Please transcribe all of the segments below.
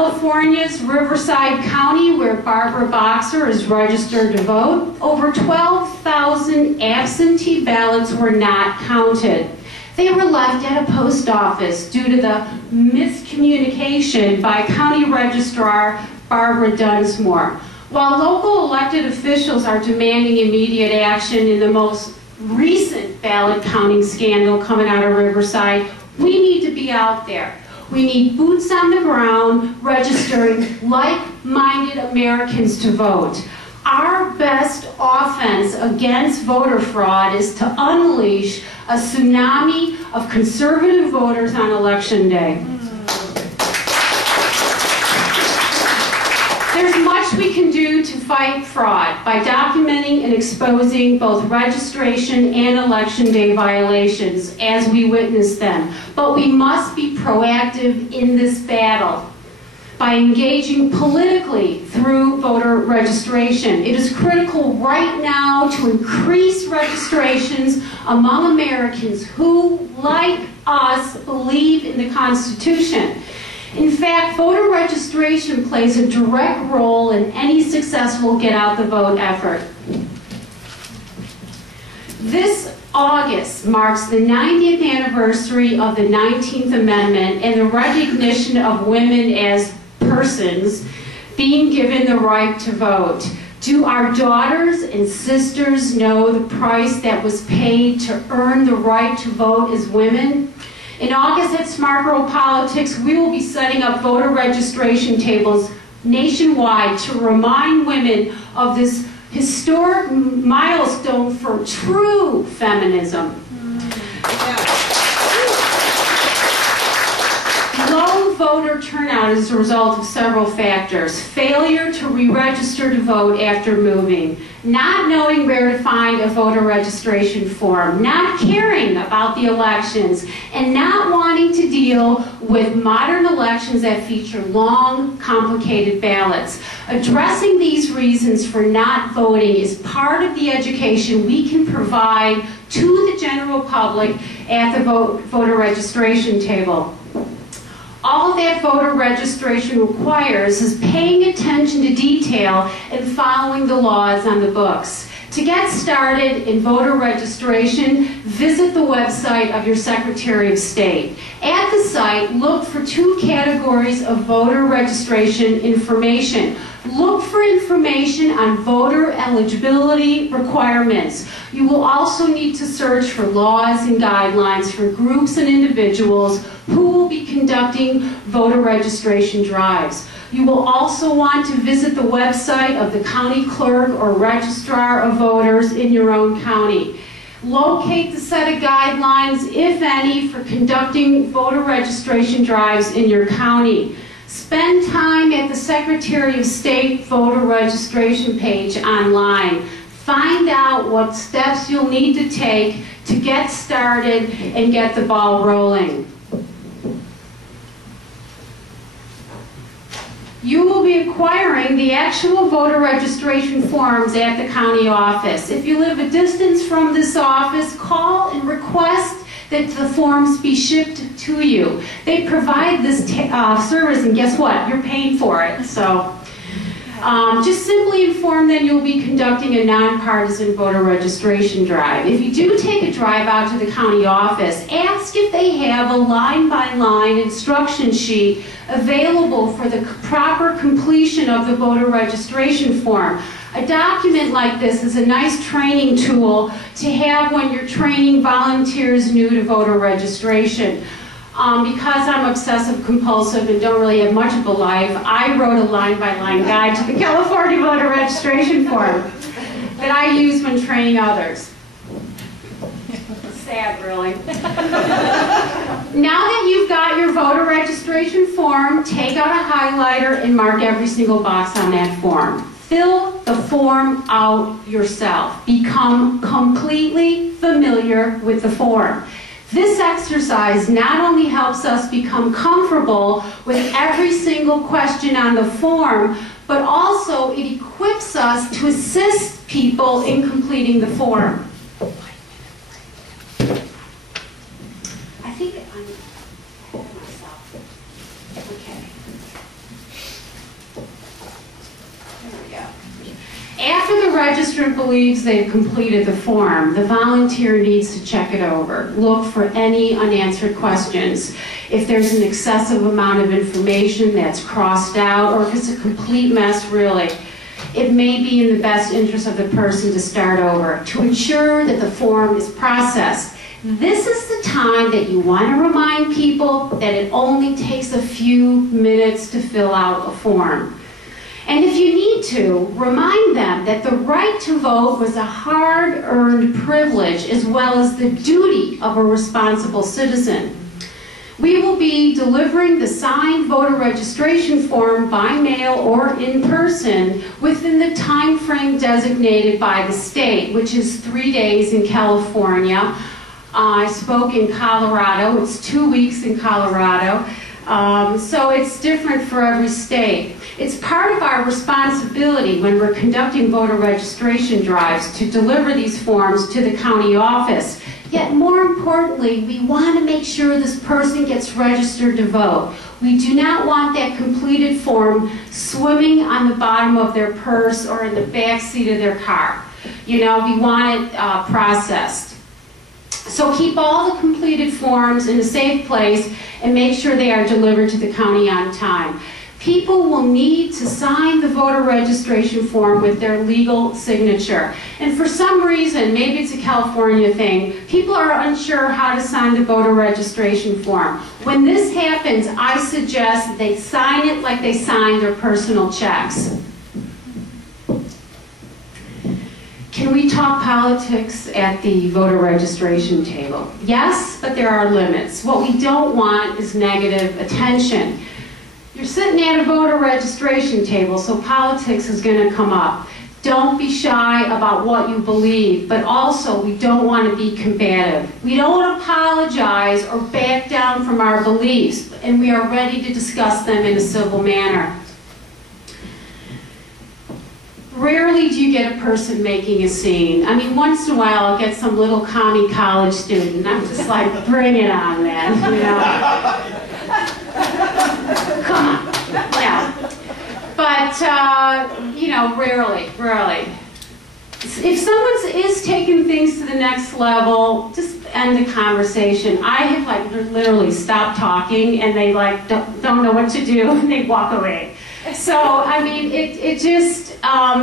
California's Riverside County, where Barbara Boxer is registered to vote, over 12,000 absentee ballots were not counted. They were left at a post office due to the miscommunication by County Registrar Barbara Dunsmore. While local elected officials are demanding immediate action in the most recent ballot counting scandal coming out of Riverside, we need to be out there. We need boots on the ground registering like-minded Americans to vote. Our best offense against voter fraud is to unleash a tsunami of conservative voters on Election Day. There's much we can do to fight fraud by documenting and exposing both registration and Election Day violations as we witness them. But we must be proactive in this battle by engaging politically through voter registration. It is critical right now to increase registrations among Americans who, like us, believe in the Constitution. In fact, voter registration plays a direct role in any successful get-out-the-vote effort. This August marks the 90th anniversary of the 19th Amendment and the recognition of women as persons being given the right to vote. Do our daughters and sisters know the price that was paid to earn the right to vote as women? In August at Smart Girl Politics, we will be setting up voter registration tables nationwide to remind women of this historic milestone for true feminism. Low voter turnout is a result of several factors. Failure to re-register to vote after moving, not knowing where to find a voter registration form, not caring about the elections, and not wanting to deal with modern elections that feature long, complicated ballots. Addressing these reasons for not voting is part of the education we can provide to the general public at the voter registration table. All that voter registration requires is paying attention to detail and following the laws on the books. To get started in voter registration, visit the website of your Secretary of State. At the site, look for two categories of voter registration information. Look for information on voter eligibility requirements. You will also need to search for laws and guidelines for groups and individuals who will be conducting voter registration drives. You will also want to visit the website of the county clerk or registrar of voters in your own county. Locate the set of guidelines, if any, for conducting voter registration drives in your county. Spend time at the Secretary of State voter registration page online. Find out what steps you'll need to take to get started and get the ball rolling. You will be acquiring the actual voter registration forms at the county office. If you live a distance from this office, call and request that the forms be shipped to you. They provide this service, and guess what? You're paying for it. So just simply inform them you'll be conducting a nonpartisan voter registration drive. If you do take a drive out to the county office, ask if they have a line-by-line instruction sheet available for the proper completion of the voter registration form. A document like this is a nice training tool to have when you're training volunteers new to voter registration. Because I'm obsessive compulsive and don't really have much of a life, I wrote a line-by-line guide to the California voter registration form that I use when training others. Sad, really. Now that you've got your voter registration form, take out a highlighter and mark every single box on that form. Fill the form out yourself. Become completely familiar with the form. This exercise not only helps us become comfortable with every single question on the form, but also it equips us to assist people in completing the form. I think I'm ahead of myself. Okay. registrant believes they've completed the form, the volunteer needs to check it over. Look for any unanswered questions. If there's an excessive amount of information that's crossed out, or if it's a complete mess, really, it may be in the best interest of the person to start over, to ensure that the form is processed. This is the time that you want to remind people that it only takes a few minutes to fill out a form. And if you need to, remind them that the right to vote was a hard-earned privilege as well as the duty of a responsible citizen. We will be delivering the signed voter registration form by mail or in person within the time frame designated by the state, which is 3 days in California. I spoke in Colorado. It's 2 weeks in Colorado. So it's different for every state. It's part of our responsibility when we're conducting voter registration drives to deliver these forms to the county office. Yet more importantly, we want to make sure this person gets registered to vote. We do not want that completed form swimming on the bottom of their purse or in the back seat of their car. You know, we want it processed. So keep all the completed forms in a safe place and make sure they are delivered to the county on time. People will need to sign the voter registration form with their legal signature. And for some reason, maybe it's a California thing, people are unsure how to sign the voter registration form. When this happens, I suggest they sign it like they signed their personal checks. Can we talk politics at the voter registration table? Yes, but there are limits. What we don't want is negative attention. You're sitting at a voter registration table, so politics is going to come up. Don't be shy about what you believe, but also we don't want to be combative. We don't apologize or back down from our beliefs, and we are ready to discuss them in a civil manner. Rarely do you get a person making a scene. I mean, once in a while I'll get some little commie college student. I'm just like, bring it on, man, you know. Come on, yeah. But, you know, rarely. If someone is taking things to the next level, just end the conversation. I have like literally stopped talking and they like don't know what to do and they walk away. So, I mean, it just,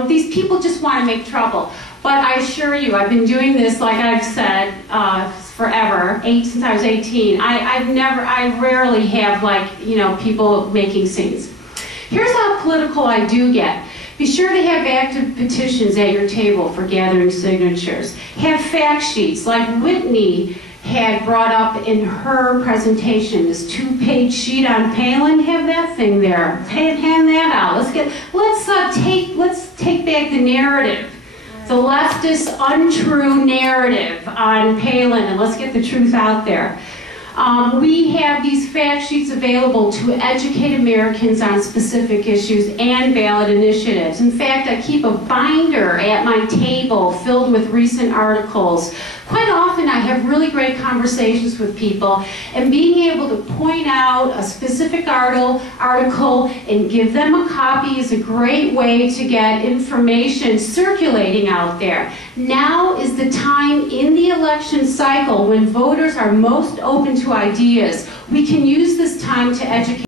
these people just want to make trouble. But I assure you, I've been doing this, like I've said, forever, since I was 18. I rarely have, like, you know, people making scenes. Here's how political I do get. Be sure to have active petitions at your table for gathering signatures. Have fact sheets, like Whitney had brought up in her presentation, this 2-page sheet on Palin. Have that thing there. Hand that out. Let's take back the narrative, the leftist untrue narrative on Palin, and let's get the truth out there. We have these fact sheets available to educate Americans on specific issues and ballot initiatives. In fact, I keep a binder at my table filled with recent articles. Quite often I have really great conversations with people, and being able to point out a specific article and give them a copy is a great way to get information circulating out there. Now is the time in the election cycle when voters are most open to ideas. We can use this time to educate